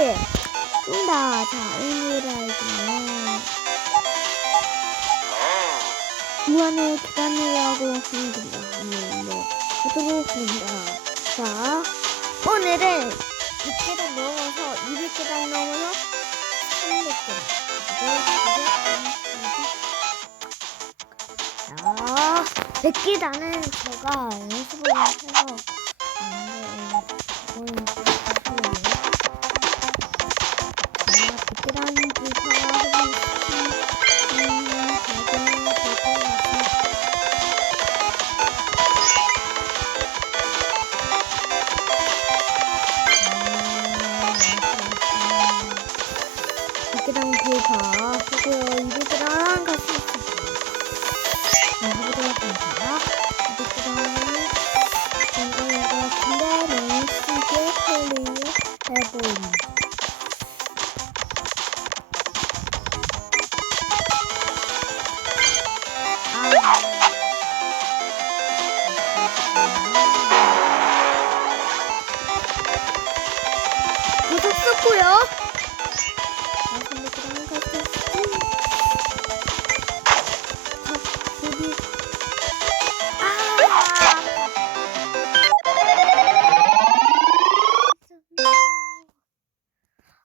쏜다. 자, 오늘 알기는 무한의 계단이라고 합니다. 뭐, 하도록 합니다. 자, 오늘은 100계단 넘어서 200계단 넘어서 300계단. 자, 100계단은 제가 연습을 해서 음, 오 자, 100계단 불사 하고 이렇게랑 불사 하고요. 이렇게랑 같이 아, 근데 그런 거 같아. 자, 여기. 아.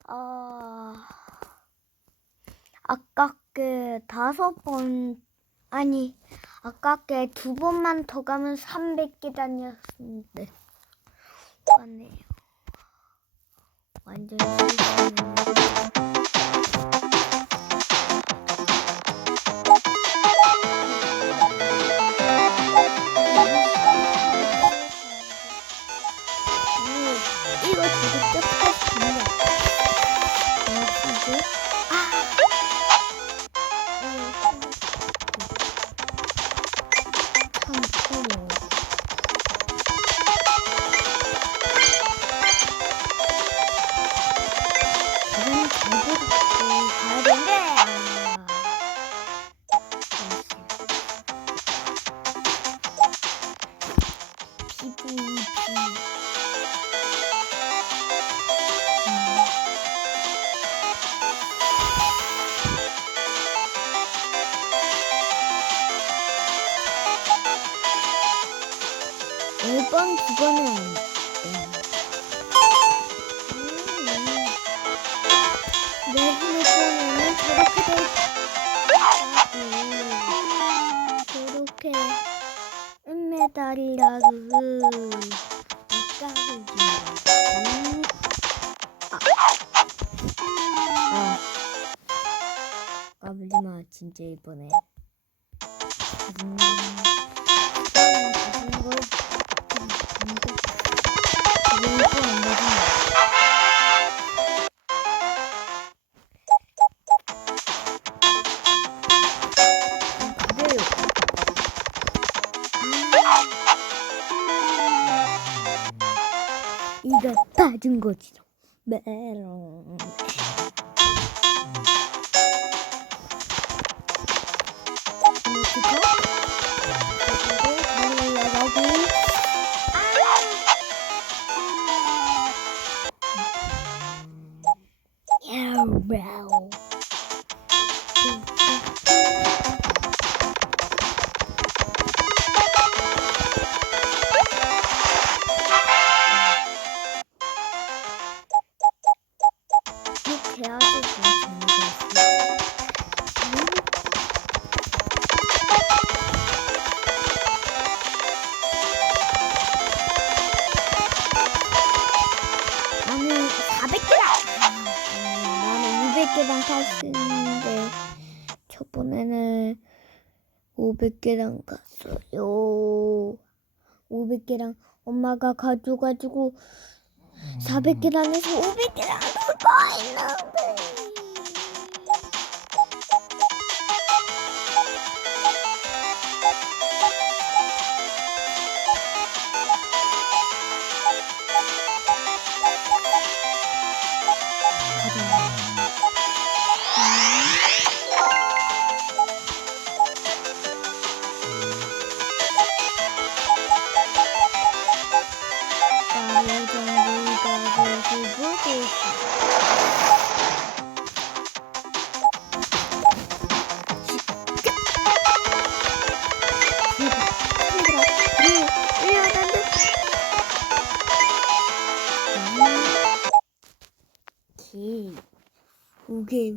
아. 아깝게 다섯 번, 아니, 아깝게 두 번만 더 가면 300계단이었는데. 맞네요. 완전 안 돼. 음. 내 핸드폰에는 저렇게 돼 있다고 저렇게 은메달이라고 음. 아. 까불지마 진짜 이번에 음. 걸 빠진 거지. 메롱. 200개당 탈수 있는데 저번에는 500개당 갔어요. 500개랑 엄마가 가져가지고 400계단에서 500계단 돌고 있는데.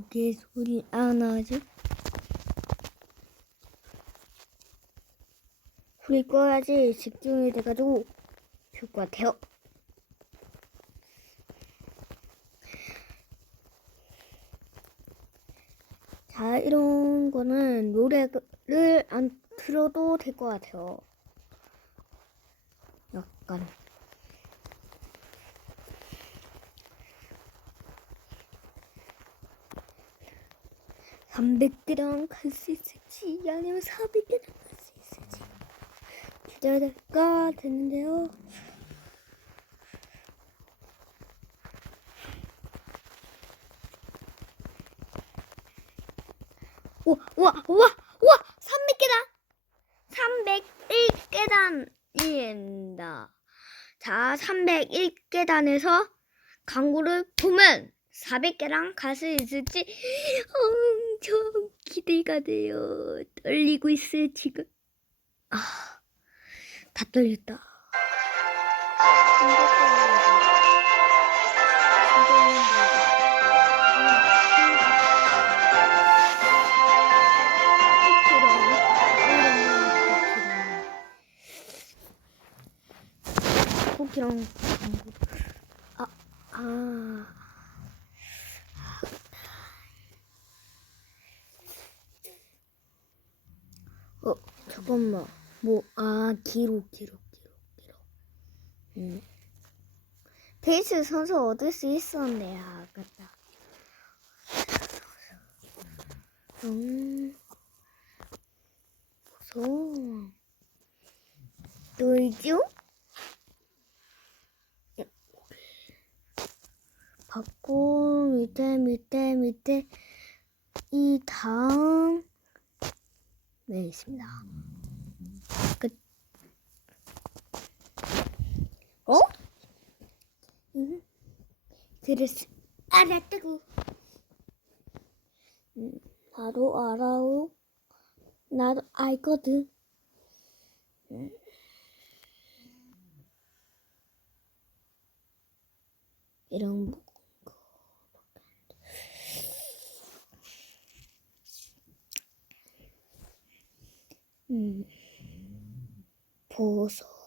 우게 소리 안 나죠? 소리 꺼야지 집중이 돼가지고 좋을 것 같아요. 자, 이런 거는 노래를 안 틀어도 될 것 같아요. 약간. 삼백 개랑 갈수 있을지 아니면 사백 개랑 갈수 있을지 기대가 되는데요. 오, 와, 와, 와, 300계단! 301계단이다. 자, 301계단에서 광고를 보면 400개랑 갈 수 있을지 엄청 기대가 돼요. 떨리고 있어요, 지금. 아, 다 떨렸다. 쿠키랑 광고. 아, 아. 어, 잠깐만. 뭐, 아, 기록, 기록, 기록, 기록. 음. 베이스 선수 얻을 수 있었네, 아, 아깝다. 음. 무서워. 또 있죠? 받고, 밑에, 밑에, 밑에, 이 다음, 네, 있습니다. 끝. 어? 응? 드레스 알았다고. 음, 바로 알아요. 나도 알거든. 음. 이런 음. 보석.